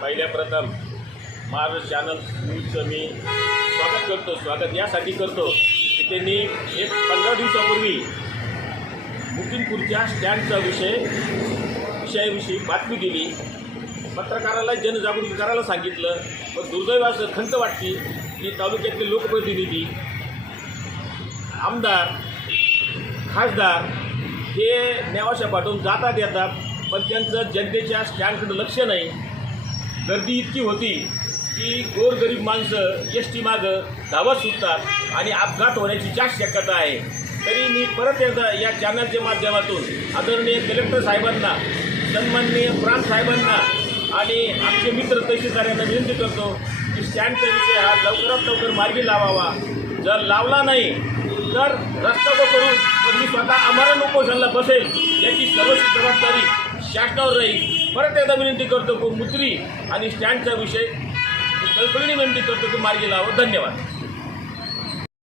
पहिल्या प्रथम महाराष्ट्र चॅनल न्यूजचं मी स्वागत यासाठी करतो की त्यांनी एक 15 दिवसापूर्वी मुकिंदपूरच्या स्टँडचा विषयाविषयी बातमी दिली. पत्रकाराला जनजागृती करायला सांगितलं. पण दुर्दैवाचं खंत वाटते की तालुक्यातले लोकप्रतिनिधी, आमदार, खासदार हे नेवाशा पाठवून जातात येतात, पण त्यांचं जनतेच्या स्टँडकडे लक्ष नाही. गर्दी इतकी होती की गोरगरीब माणसं एस टी मागं धावत सुटतात आणि अपघात होण्याची जास्त शक्यता आहे. तरी मी परत एकदा या चॅनलच्या माध्यमातून आदरणीय कलेक्टर साहेबांना, सन्माननीय प्रांत साहेबांना आणि आमचे मित्र तहसीलदार यांना विनंती करतो की स्टँडचा विषय हा लवकरात लवकर मार्गी लावावा. जर लावला नाही तर रस्ता तो करू, पण मी स्वतः आमरण उपोषणाला बसेल याची सर्वस्वी जबाबदारी शासनावर राहील. परत एकदा विनंती करतो की मुद्री आणि स्टँडचा विषय कळकळीने विनंती करतो की मार्गी लावा. धन्यवाद.